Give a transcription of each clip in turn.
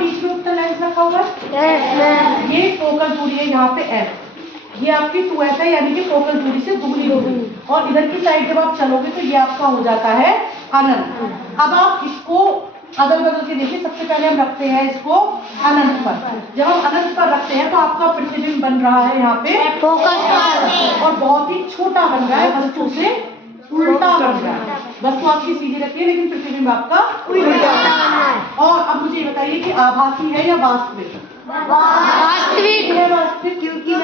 बीच में उत्तल लेंस रखा हुआ है, ये फोकस दूरी है यहाँ पे f, ये आपकी 2f है, यानी कि फोकस दूरी से दुगनी दूरी, और इधर की साइड जब आप चलोगे तो ये आपका हो जाता है अनंत। अब आप इसको अदल बदल के देखिए, सबसे पहले हम रखते हैं इसको अनंत पर। जब हम अनंत पर रखते हैं तो आपका प्रतिबिंब बन रहा है यहाँ पे फोकस पर, और बहुत ही छोटा बन रहा है, वस्तु से उल्टा बन रहा है। वस्तु आपकी सीधी रखी है लेकिन प्रतिबिंब आपका उल्टा बन रहा है। और अब मुझे बताइए कि आभासी है या वास्तविक? वास्तविक है, वास्तविक, क्योंकि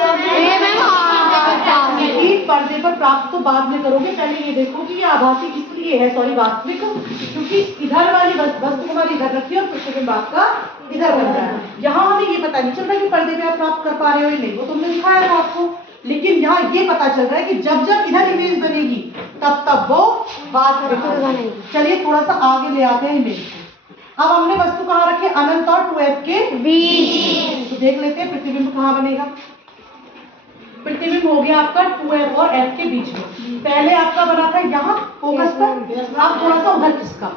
पर्दे पर प्राप्त तो बाद में करोगे, पहले ये देखो कि ये आभासी इसलिए है, सॉरी वास्तविक, क्योंकि इधर वाली वस्तु हमारी इधर रखी है और प्रतिबिंब आपका इधर बन रहा है। यहाँ हमें ये पता नहीं चल रहा कि पर्दे पे आप प्राप्त कर पा रहे हो या नहीं, वो तुमने दिखाया था आपको, लेकिन यहाँ ये पता चल रहा है कि जब जब इधर इमेज बनेगी तब तब वो वास्तविक बनेगी। चलिए थोड़ा सा आगे ले आते हैं इमेज को। अब हमने वस्तु कहाँ रखे? अनंत और 2f के बीच। तो देख लेते हैं प्रतिबिंब कहाँ बनेगा। प्रतिबिंब हो गया आपका 2f और f के बीच में। पहले आपका बना था यहाँ फोकस पर, अब थोड़ा सा उधर खिसका,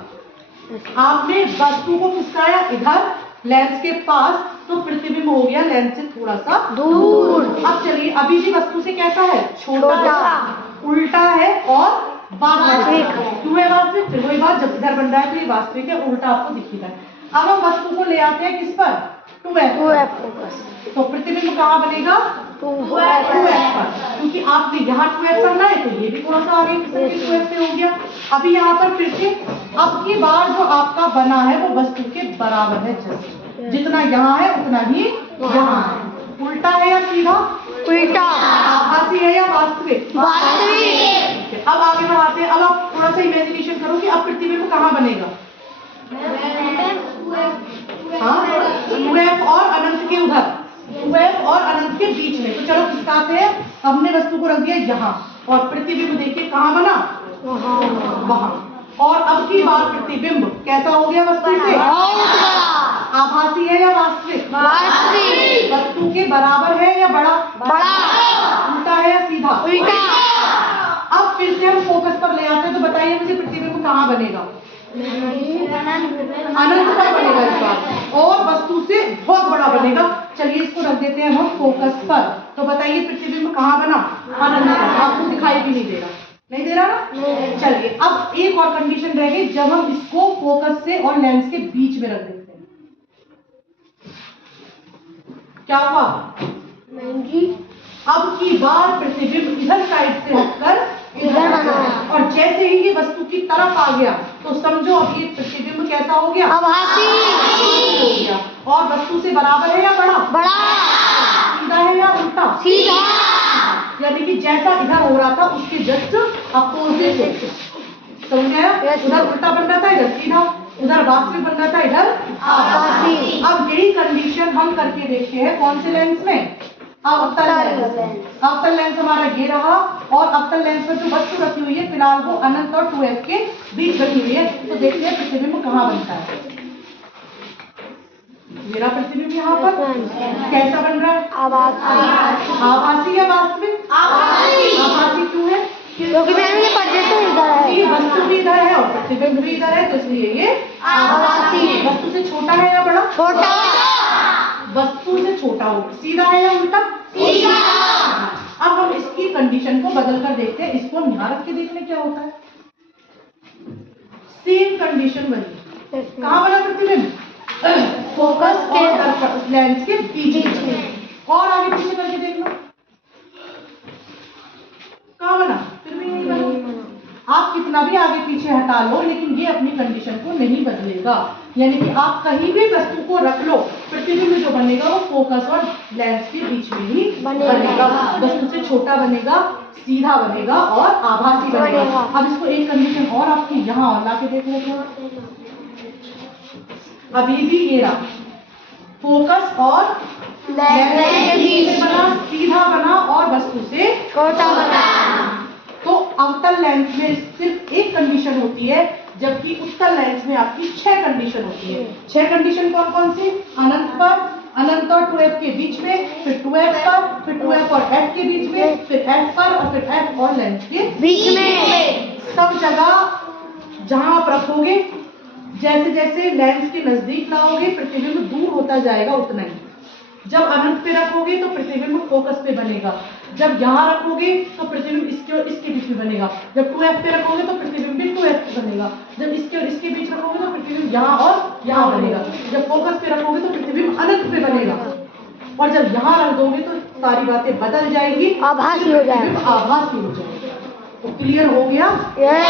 आपने वस्तु को खिसकाया इधर लेंस के पास, तो प्रतिबिंब हो गया लेंस से थोड़ा सा दूर। अब चलिए, अभी भी वस्तु से कैसा है? छोटा, उल्टा है और वास्तविक। क्यों है वास्तविक? फिर वही बात, जब इधर बन रहा है तो ये वास्तविक है, उल्टा आपको दिखेगा। अब हम वस्तु को ले आते हैं किस पर? 2f focus. तो प्रतिबिंब कहाँ बनेगा? 2f पर, क्योंकि आपने यहाँ 2f करना है तो ये भी थोड़ा सा आगे 2f से हो गया। अभी यहाँ पर फिर से अब की बार जो आपका बना है वो वस्तु के बराबर है, जैसे जितना यहाँ है उतना ही यहाँ है। उल्टा है या सीधा? उल्टा। आभासी है या वास्तविक? वास्तविक। अब आगे बढ़ाते हैं। अब आप थोड़ा सा इमेजिनेशन करो कि अब प्रतिबिंब कहाँ बनेगा? हाँ, 2f और अनंत के उधर, 2f और अनंत के बीच में। तो चलो खिसकाते हैं। हमने वस्तु को रख दिया यहाँ और प्रतिबिंब देखिए कहाँ बना? वहाँ। और अब की बार प्रतिबिंब कैसा हो गया वस्तु से? आभासी है या वास्तविक? वास्तविक। वस्तु के बराबर है या बड़ा? बड़ा। उल्टा है या सीधा? उल्टा। अब फिर से हम फोकस पर ले आते हैं, तो बताइए मुझे प्रतिबिंब कहाँ बनेगा? अनंत पर बनेगा इस बार, और वस्तु से बहुत बड़ा बनेगा। चलिए इसको रख देते हैं हम फोकस पर। तो बताइए प्रतिबिंब कहाँ बना? अनंत पर। आपको दिखाई भी नहीं दे रहा, नहीं दे रहा ना? चलिए अब एक और कंडीशन रह गई, जब हम इसको फोकस से और लेंस के बीच में रख देते हैं, क्या हुआ? अब की बार प्रतिबिंब इधर साइड से हटकर इधर बना, और जैसे ही ये वस्तु की तरफ आ गया तो समझो अब ये प्रतिबिंब कैसा हो गया? आभासी हो गया। और वस्तु से बराबर है या बड़ा? बड़ा। सीधा है या उल्टा? सीधा। यानी कि जैसा इधर हो रहा था उसके जस्ट अपोजिट। समझ गया? उधर उल्टा बन रहा था, इधर सीधा, उधर वास्तविक बन रहा था, इधर आभासी। अब यही कंडीशन हम करके देखते हैं कौन से लेंस में? अवतल लेंस। अवतल लेंस हमारा ये रहा, और अवतल लेंस पर जो वस्तु रखी हुई है फिलहाल वो अनंत और 2f के बीच रखी हुई है। तो देखते हैं प्रतिबिंब कहाँ बनता है। मेरा प्रतिबिंब यहाँ पर कैसा बन रहा है? आभासी। आभासी या वास्तविक? आभासी। आभासी क्यों है? क्योंकि पर्दे से इधर है, वस्तु भी इधर है और प्रतिबिंब भी इधर है, तो इसलिए ये आभासी। वस्तु से छोटा है या बड़ा? छोटा। वस्तु से छोटा हो। सीधा है या उल्टा? सीधा। अब हम इसकी कंडीशन को बदल कर देखते हैं। इसको हम यहाँ रख के देख लें क्या होता है। सेम कंडीशन बनी। कहाँ बना प्रतिबिंब? फोकस और लेंस के बीच में। और आगे पीछे करके देख लो कहाँ बना? फिर भी नहीं बना। आप कितना भी आगे पीछे हटा लो लेकिन ये अपनी कंडीशन को नहीं बदलेगा। यानी कि आप कहीं भी वस्तु को रख लो, प्रतिबिंब जो बनेगा वो फोकस और लेंस के बीच में ही बनेगा। वस्तु से छोटा बनेगा, सीधा बनेगा और आभासी बनेगा। अब इसको एक कंडीशन और आपकी यहाँ और ला के देख लेते हैं। अभी भी ये रहा, फोकस और लेंस के बीच में बना, सीधा बना और वस्तु से छोटा बना। तो अवतल लेंस में सिर्फ एक कंडीशन होती है, जबकि उत्तल लेंस में आपकी 6 कंडीशन होती है। 6 कंडीशन कौन कौन सी? अनंत पर, अनंत और 2f के बीच में, फिर 2f पर, फिर 2f और f के बीच में, फिर f पर और फिर f और लेंस के बीच में। सब जगह जहां आप रखोगे जैसे जैसे लेंस के नजदीक लाओगे प्रतिबिंब दूर होता जाएगा उतना ही। जब अनंत पे रखोगे तो प्रतिबिंब फोकस पे बनेगा, जब यहाँ रखोगे तो प्रतिबिंब इसके और इसके बीच में बनेगा, जब 2f पे रखोगे तो प्रतिबिंब भी 2f पे बनेगा, जब इसके और इसके बीच रखोगे तो प्रतिबिंब यहाँ और यहाँ बनेगा, जब फोकस पे रखोगे तो प्रतिबिंब अनंत पे बनेगा, और जब यहाँ रख दोगे तो सारी बातें बदल जाएंगी, आभासी हो जाएगा। आभासी हो जाएगा। तो क्लियर हो गया?